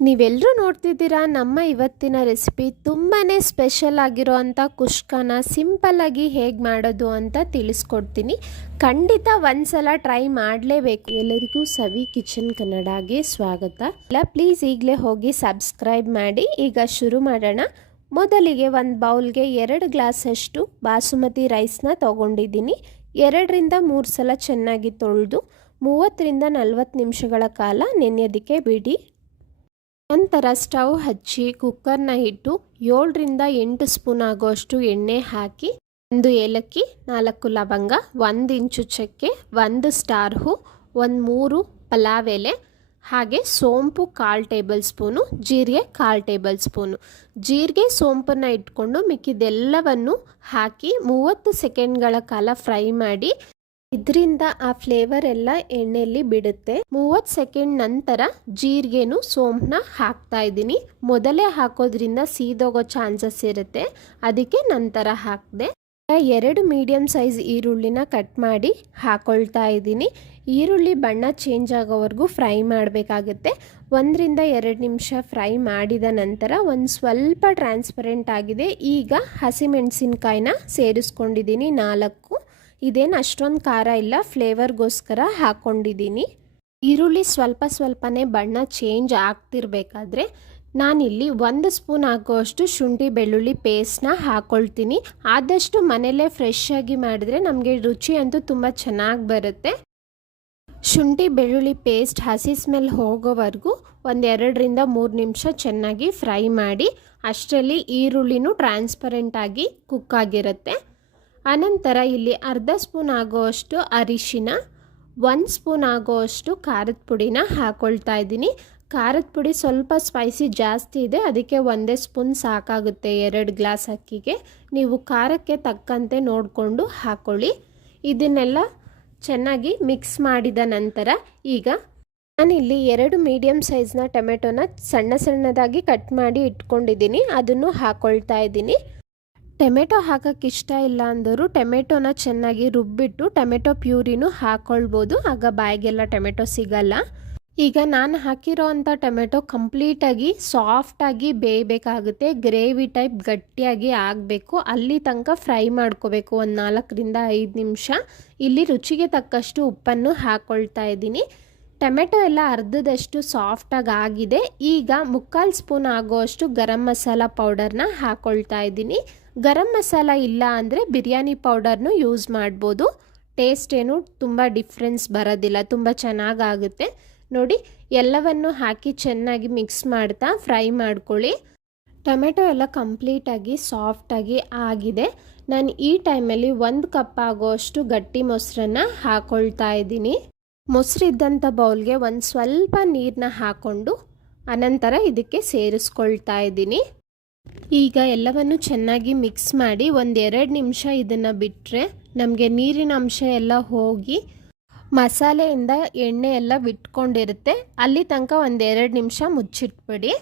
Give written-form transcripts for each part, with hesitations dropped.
ನೀವೆಲ್ಲರೂ ನೋಡ್ತಿದ್ದೀರಾ ನಮ್ಮ ಇವತ್ತಿನ ರೆಸಿಪಿ ತುಂಬಾ ಸ್ಪೆಷಲ್ ಆಗಿರೋ ಅಂಥ ಕುಷ್ಕನ ಸಿಂಪಲ್ಲಾಗಿ ಹೇಗೆ ಮಾಡೋದು ಅಂತ ತಿಳಿಸ್ಕೊಡ್ತೀನಿ. ಖಂಡಿತ ಒಂದ್ಸಲ ಟ್ರೈ ಮಾಡಲೇಬೇಕು. ಎಲ್ಲರಿಗೂ ಸವಿ ಕಿಚನ್ ಕನ್ನಡಗೆ ಸ್ವಾಗತ. ಪ್ಲೀಸ್ ಈಗಲೇ ಹೋಗಿ ಸಬ್ಸ್ಕ್ರೈಬ್ ಮಾಡಿ. ಈಗ ಶುರು ಮಾಡೋಣ. ಮೊದಲಿಗೆ ಒಂದು ಬೌಲ್ಗೆ 2 ಗ್ಲಾಸಷ್ಟು ಬಾಸುಮತಿ ರೈಸ್ನ ತೊಗೊಂಡಿದ್ದೀನಿ. 2 ರಿಂದ 3 ಸಲ ಚೆನ್ನಾಗಿ ತೊಳೆದು 30 ರಿಂದ 40 ನಿಮಿಷಗಳ ಕಾಲ ನೆನೆಯೋದಕ್ಕೆ ಬಿಡಿ. ನಂತರ ಸ್ಟವ್ ಹಚ್ಚಿ ಕುಕ್ಕರ್ನ ಇಟ್ಟು 7 ರಿಂದ 8 ಸ್ಪೂನ್ ಆಗೋಷ್ಟು ಎಣ್ಣೆ ಹಾಕಿ 1 ಏಲಕ್ಕಿ, 4 ಲವಂಗ, 1 ಇಂಚು ಚಕ್ಕೆ, 1 ಸ್ಟಾರ್ ಹೂ, 3 ಪಲಾವ್ ಎಲೆ, ಹಾಗೆ ಸೋಂಪು 1/4 ಟೇಬಲ್ ಸ್ಪೂನು, ಜೀರಿಗೆ 1/4 ಟೇಬಲ್ ಸ್ಪೂನು. ಜೀರಿಗೆ ಸೋಂಪನ್ನು ಇಟ್ಕೊಂಡು ಮಿಕ್ಕಿದೆಲ್ಲವನ್ನು ಹಾಕಿ 30 ಸೆಕೆಂಡ್ಗಳ ಕಾಲ ಫ್ರೈ ಮಾಡಿ. ಇದರಿಂದ ಆ ಫ್ಲೇವರ್ ಎಲ್ಲ ಎಣ್ಣೆಯಲ್ಲಿ ಬಿಡುತ್ತೆ. 30 ಸೆಕೆಂಡ್ ನಂತರ ಜೀರಿಗೆನು ಸೋಂಪನ್ನ ಹಾಕ್ತಾ ಇದ್ದೀನಿ. ಮೊದಲೇ ಹಾಕೋದ್ರಿಂದ ಸೀದೋಗೋ ಚಾನ್ಸಸ್ ಇರುತ್ತೆ, ಅದಕ್ಕೆ ನಂತರ ಹಾಕಿದೆ. 2 ಮೀಡಿಯಮ್ ಸೈಜ್ ಈರುಳ್ಳಿನ ಕಟ್ ಮಾಡಿ ಹಾಕೊಳ್ತಾ ಇದ್ದೀನಿ. ಈರುಳ್ಳಿ ಬಣ್ಣ ಚೇಂಜ್ ಆಗೋವರೆಗೂ ಫ್ರೈ ಮಾಡಬೇಕಾಗುತ್ತೆ. 1 ರಿಂದ 2 ನಿಮಿಷ ಫ್ರೈ ಮಾಡಿದ ನಂತರ ಒಂದು ಸ್ವಲ್ಪ ಟ್ರಾನ್ಸ್ಪರೆಂಟ್ ಆಗಿದೆ. ಈಗ ಹಸಿಮೆಣಸಿನ್ಕಾಯಿನ ಸೇರಿಸ್ಕೊಂಡಿದ್ದೀನಿ 4. ಇದೇನು ಅಷ್ಟೊಂದು ಖಾರ ಇಲ್ಲ, ಫ್ಲೇವರ್ಗೋಸ್ಕರ ಹಾಕ್ಕೊಂಡಿದ್ದೀನಿ. ಈರುಳ್ಳಿ ಸ್ವಲ್ಪನೇ ಬಣ್ಣ ಚೇಂಜ್ ಆಗ್ತಿರ್ಬೇಕಾದ್ರೆ ನಾನಿಲ್ಲಿ 1 ಸ್ಪೂನ್ ಆಗೋಷ್ಟು ಶುಂಠಿ ಬೆಳ್ಳುಳ್ಳಿ ಪೇಸ್ಟ್ನ ಹಾಕ್ಕೊಳ್ತೀನಿ. ಆದಷ್ಟು ಮನೆಯಲ್ಲೇ ಫ್ರೆಶ್ ಆಗಿ ಮಾಡಿದ್ರೆ ನಮಗೆ ರುಚಿ ಅಂತೂ ತುಂಬ ಚೆನ್ನಾಗಿ ಬರುತ್ತೆ. ಶುಂಠಿ ಬೆಳ್ಳುಳ್ಳಿ ಪೇಸ್ಟ್ ಹಸಿ ಸ್ಮೆಲ್ ಹೋಗೋವರೆಗೂ 2 ರಿಂದ 3 ನಿಮಿಷ ಚೆನ್ನಾಗಿ ಫ್ರೈ ಮಾಡಿ. ಅಷ್ಟರಲ್ಲಿ ಈರುಳ್ಳಿನೂ ಟ್ರಾನ್ಸ್ಪರೆಂಟ್ ಆಗಿ ಕುಕ್ ಆಗಿರುತ್ತೆ. ಅನಂತರ ಇಲ್ಲಿ ಅರ್ಧ ಸ್ಪೂನ್ ಆಗೋಷ್ಟು ಅರಿಶಿನ, 1 ಸ್ಪೂನ್ ಆಗೋಷ್ಟು ಖಾರದ ಪುಡಿನ ಹಾಕ್ಕೊಳ್ತಾ ಇದ್ದೀನಿ. ಖಾರದ ಪುಡಿ ಸ್ವಲ್ಪ ಸ್ಪೈಸಿ ಜಾಸ್ತಿ ಇದೆ, ಅದಕ್ಕೆ 1 ಸ್ಪೂನ್ ಸಾಕಾಗುತ್ತೆ 2 ಗ್ಲಾಸ್ ಅಕ್ಕಿಗೆ. ನೀವು ಖಾರಕ್ಕೆ ತಕ್ಕಂತೆ ನೋಡಿಕೊಂಡು ಹಾಕ್ಕೊಳ್ಳಿ. ಇದನ್ನೆಲ್ಲ ಚೆನ್ನಾಗಿ ಮಿಕ್ಸ್ ಮಾಡಿದ ನಂತರ ಈಗ ನಾನಿಲ್ಲಿ 2 ಮೀಡಿಯಮ್ ಸೈಜ್ನ ಟೊಮೆಟೊನ ಸಣ್ಣದಾಗಿ ಕಟ್ ಮಾಡಿ ಇಟ್ಕೊಂಡಿದ್ದೀನಿ. ಅದನ್ನು ಹಾಕ್ಕೊಳ್ತಾ ಇದ್ದೀನಿ. ಟೊಮೆಟೊ ಹಾಕೋಕ್ಕೆ ಇಷ್ಟ ಇಲ್ಲ ಅಂದರು ಟೊಮೆಟೊನ ಚೆನ್ನಾಗಿ ರುಬ್ಬಿಟ್ಟು ಟೊಮೆಟೊ ಪ್ಯೂರಿನೂ ಹಾಕ್ಕೊಳ್ಬೋದು, ಆಗ ಬಾಯಿಗೆಲ್ಲ ಟೊಮೆಟೊ ಸಿಗಲ್ಲ. ಈಗ ನಾನು ಹಾಕಿರೋ ಅಂಥ ಟೊಮೆಟೊ ಕಂಪ್ಲೀಟಾಗಿ ಸಾಫ್ಟಾಗಿ ಬೇಯಬೇಕಾಗುತ್ತೆ. ಗ್ರೇವಿ ಟೈಪ್ ಗಟ್ಟಿಯಾಗಿ ಆಗಬೇಕು, ಅಲ್ಲಿ ತನಕ ಫ್ರೈ ಮಾಡ್ಕೋಬೇಕು 4 ರಿಂದ 5 ನಿಮಿಷ. ಇಲ್ಲಿ ರುಚಿಗೆ ತಕ್ಕಷ್ಟು ಉಪ್ಪನ್ನು ಹಾಕ್ಕೊಳ್ತಾ ಇದ್ದೀನಿ. ಟೊಮೆಟೊ ಎಲ್ಲ ಅರ್ಧದಷ್ಟು ಸಾಫ್ಟಾಗಿ ಆಗಿದೆ. ಈಗ 3/4 ಸ್ಪೂನ್ ಆಗೋಷ್ಟು ಗರಂ ಮಸಾಲ ಪೌಡರ್ನ ಹಾಕ್ಕೊಳ್ತಾ ಇದ್ದೀನಿ. ಗರಂ ಮಸಾಲ ಇಲ್ಲ ಅಂದರೆ ಬಿರಿಯಾನಿ ಪೌಡರ್ನು ಯೂಸ್ ಮಾಡ್ಬೋದು. ಟೇಸ್ಟ್ ಏನು ತುಂಬ ಡಿಫ್ರೆನ್ಸ್ ಬರೋದಿಲ್ಲ, ತುಂಬ ಚೆನ್ನಾಗಾಗುತ್ತೆ. ನೋಡಿ, ಎಲ್ಲವನ್ನು ಹಾಕಿ ಚೆನ್ನಾಗಿ ಮಿಕ್ಸ್ ಮಾಡ್ತಾ ಫ್ರೈ ಮಾಡ್ಕೊಳ್ಳಿ. ಟೊಮೆಟೊ ಎಲ್ಲ ಕಂಪ್ಲೀಟಾಗಿ ಸಾಫ್ಟಾಗಿ ಆಗಿದೆ. ನಾನು ಈ ಟೈಮಲ್ಲಿ 1 ಕಪ್ ಆಗೋಷ್ಟು ಗಟ್ಟಿ ಮೊಸರನ್ನ ಹಾಕ್ಕೊಳ್ತಾ ಇದ್ದೀನಿ. ಮೊಸರಿದ್ದಂಥ ಬೌಲ್ಗೆ ಒಂದು ಸ್ವಲ್ಪ ನೀರನ್ನ ಹಾಕ್ಕೊಂಡು ಅನಂತರ ಇದಕ್ಕೆ ಸೇರಿಸ್ಕೊಳ್ತಾ ಇದ್ದೀನಿ. ಈಗ ಎಲ್ಲವನ್ನು ಚೆನ್ನಾಗಿ ಮಿಕ್ಸ್ ಮಾಡಿ 1-2 ನಿಮಿಷ ಇದನ್ನು ಬಿಟ್ಟರೆ ನಮಗೆ ನೀರಿನ ಅಂಶ ಎಲ್ಲ ಹೋಗಿ ಮಸಾಲೆಯಿಂದ ಎಣ್ಣೆ ಎಲ್ಲ ಬಿಟ್ಕೊಂಡಿರುತ್ತೆ. ಅಲ್ಲಿ ತನಕ 1-2 ನಿಮಿಷ ಮುಚ್ಚಿಟ್ಬಿಡಿ.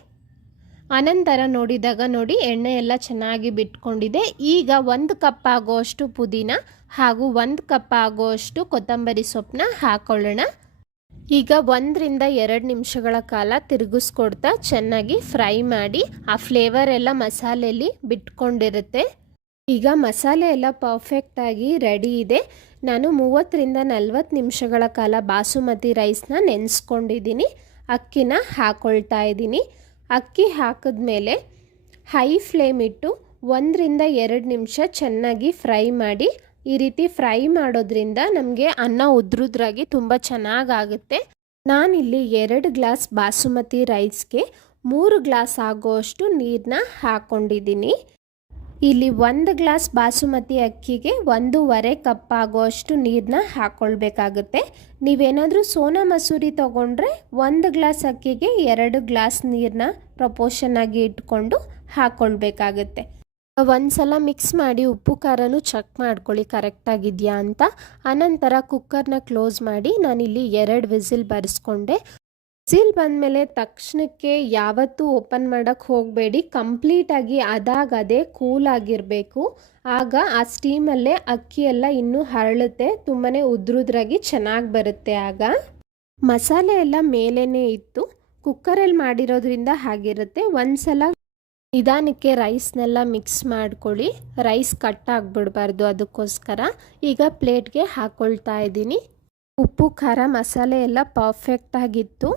ಅನಂತರ ನೋಡಿದಾಗ ನೋಡಿ ಎಣ್ಣೆ ಎಲ್ಲ ಚೆನ್ನಾಗಿ ಬಿಟ್ಕೊಂಡಿದೆ. ಈಗ 1 ಕಪ್ ಆಗೋಷ್ಟು ಪುದೀನ ಹಾಗೂ 1 ಕಪ್ ಆಗೋಷ್ಟು ಕೊತ್ತಂಬರಿ ಸೊಪ್ಪನ್ನ ಹಾಕೊಳ್ಳೋಣ. ಈಗ 1 ರಿಂದ 2 ನಿಮಿಷಗಳ ಕಾಲ ತಿರುಗಿಸ್ಕೊಡ್ತಾ ಚೆನ್ನಾಗಿ ಫ್ರೈ ಮಾಡಿ. ಆ ಫ್ಲೇವರ್ ಎಲ್ಲ ಮಸಾಲೆಯಲ್ಲಿ ಬಿಟ್ಕೊಂಡಿರುತ್ತೆ. ಈಗ ಮಸಾಲೆ ಎಲ್ಲ ಪರ್ಫೆಕ್ಟಾಗಿ ರೆಡಿ ಇದೆ. ನಾನು 30 ರಿಂದ 40 ನಿಮಿಷಗಳ ಕಾಲ ಬಾಸುಮತಿ ರೈಸ್ನ ನೆನೆಸ್ಕೊಂಡಿದ್ದೀನಿ. ಅಕ್ಕಿನ ಹಾಕ್ಕೊಳ್ತಾ ಇದ್ದೀನಿ. ಅಕ್ಕಿ ಹಾಕಿದ್ಮೇಲೆ ಹೈ ಫ್ಲೇಮ್ ಇಟ್ಟು 1 ರಿಂದ 2 ನಿಮಿಷ ಚೆನ್ನಾಗಿ ಫ್ರೈ ಮಾಡಿ. ಈ ರೀತಿ ಫ್ರೈ ಮಾಡೋದ್ರಿಂದ ನಮಗೆ ಅನ್ನ ಉದ್ರುದ್ರಾಗಿ ತುಂಬ ಚೆನ್ನಾಗಾಗುತ್ತೆ. ನಾನಿಲ್ಲಿ 2 ಗ್ಲಾಸ್ ಬಾಸುಮತಿ ರೈಸ್ಗೆ 3 ಗ್ಲಾಸ್ ಆಗೋಷ್ಟು ನೀರನ್ನ ಹಾಕ್ಕೊಂಡಿದ್ದೀನಿ. ಇಲ್ಲಿ 1 ಗ್ಲಾಸ್ ಬಾಸುಮತಿ ಅಕ್ಕಿಗೆ 1.5 ಕಪ್ ಆಗೋಷ್ಟು ನೀರನ್ನ ಹಾಕ್ಕೊಳ್ಬೇಕಾಗುತ್ತೆ. ನೀವೇನಾದರೂ ಸೋನಾ ಮಸೂರಿ ತೊಗೊಂಡ್ರೆ 1 ಗ್ಲಾಸ್ ಅಕ್ಕಿಗೆ 2 ಗ್ಲಾಸ್ ನೀರನ್ನ ಪ್ರಪೋರ್ಷನ್ ಆಗಿ ಇಟ್ಕೊಂಡು ಹಾಕ್ಕೊಳ್ಬೇಕಾಗುತ್ತೆ. ಒಂದ್ಸಲ ಮಿಕ್ಸ್ ಮಾಡಿ ಉಪ್ಪು ಖಾರನೂ ಚೆಕ್ ಮಾಡ್ಕೊಳ್ಳಿ ಕರೆಕ್ಟಾಗಿದೆಯಾ ಅಂತ. ಅನಂತರ ಕುಕ್ಕರ್ನ ಕ್ಲೋಸ್ ಮಾಡಿ ನಾನಿಲ್ಲಿ 2 ವಿಸಿಲ್ ಬರೆಸ್ಕೊಂಡೆ. ವಿಸಿಲ್ ಬಂದಮೇಲೆ ತಕ್ಷಣಕ್ಕೆ ಯಾವತ್ತೂ ಓಪನ್ ಮಾಡೋಕ್ಕೆ ಹೋಗಬೇಡಿ. ಕಂಪ್ಲೀಟಾಗಿ ಅದೇ ಕೂಲಾಗಿರಬೇಕು. ಆಗ ಆ ಸ್ಟೀಮಲ್ಲೇ ಅಕ್ಕಿ ಎಲ್ಲ ಇನ್ನೂ ಹರಳುತ್ತೆ, ತುಂಬಾ ಉದ್ರುದ್ರಾಗಿ ಚೆನ್ನಾಗಿ ಬರುತ್ತೆ. ಆಗ ಮಸಾಲೆ ಎಲ್ಲ ಮೇಲೇ ಇತ್ತು. ಕುಕ್ಕರಲ್ಲಿ ಮಾಡಿರೋದ್ರಿಂದ ಹಾಗಿರುತ್ತೆ. ಒಂದ್ಸಲ ನಿಧಾನಕ್ಕೆ ರೈಸ್ನೆಲ್ಲ ಮಿಕ್ಸ್ ಮಾಡ್ಕೊಳ್ಳಿ. ರೈಸ್ ಕಟ್ ಆಗಿಬಿಡಬಾರ್ದು, ಅದಕ್ಕೋಸ್ಕರ. ಈಗ ಪ್ಲೇಟ್ಗೆ ಹಾಕ್ಕೊಳ್ತಾ ಇದ್ದೀನಿ. ಉಪ್ಪು ಖಾರ ಮಸಾಲೆ ಎಲ್ಲ ಪರ್ಫೆಕ್ಟ್ ಆಗಿತ್ತು.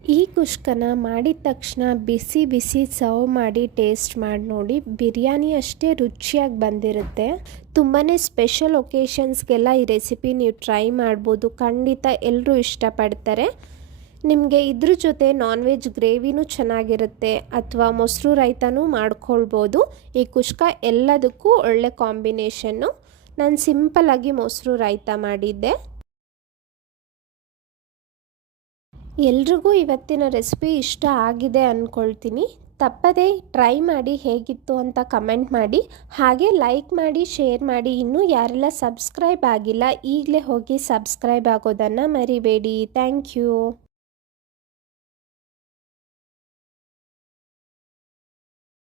ಈ ಕುಷ್ಕನ ಮಾಡಿದ ತಕ್ಷಣ ಬಿಸಿ ಬಿಸಿ ಸರ್ವ್ ಮಾಡಿ ಟೇಸ್ಟ್ ಮಾಡಿ ನೋಡಿ. ಬಿರಿಯಾನಿ ಅಷ್ಟೇ ರುಚಿಯಾಗಿ ಬಂದಿರುತ್ತೆ. ತುಂಬಾ ಸ್ಪೆಷಲ್ ಒಕೇಶನ್ಸ್ಗೆಲ್ಲ ಈ ರೆಸಿಪಿ ನೀವು ಟ್ರೈ ಮಾಡ್ಬೋದು. ಖಂಡಿತ ಎಲ್ಲರೂ ಇಷ್ಟಪಡ್ತಾರೆ. ನಿಮಗೆ ಇದ್ರ ಜೊತೆ ನಾನ್ ವೆಜ್ ಗ್ರೇವಿನೂ ಚೆನ್ನಾಗಿರುತ್ತೆ, ಅಥವಾ ಮೊಸರು ರೈತನೂ ಮಾಡ್ಕೊಳ್ಬೋದು. ಈ ಕುಷ್ಕ ಎಲ್ಲದಕ್ಕೂ ಒಳ್ಳೆ ಕಾಂಬಿನೇಷನ್ನು. ನಾನು ಸಿಂಪಲ್ಲಾಗಿ ಮೊಸರು ರೈತ ಮಾಡಿದ್ದೆ. ಎಲ್ರಿಗೂ ಇವತ್ತಿನ ರೆಸಿಪಿ ಇಷ್ಟ ಆಗಿದೆ ಅಂದ್ಕೊಳ್ತೀನಿ. ತಪ್ಪದೇ ಟ್ರೈ ಮಾಡಿ ಹೇಗಿತ್ತು ಅಂತ ಕಮೆಂಟ್ ಮಾಡಿ. ಹಾಗೆ ಲೈಕ್ ಮಾಡಿ, ಶೇರ್ ಮಾಡಿ. ಇನ್ನೂ ಯಾರೆಲ್ಲ ಸಬ್ಸ್ಕ್ರೈಬ್ ಆಗಿಲ್ಲ ಈಗಲೇ ಹೋಗಿ ಸಬ್ಸ್ಕ್ರೈಬ್ ಆಗೋದನ್ನು ಮರಿಬೇಡಿ. Thank you.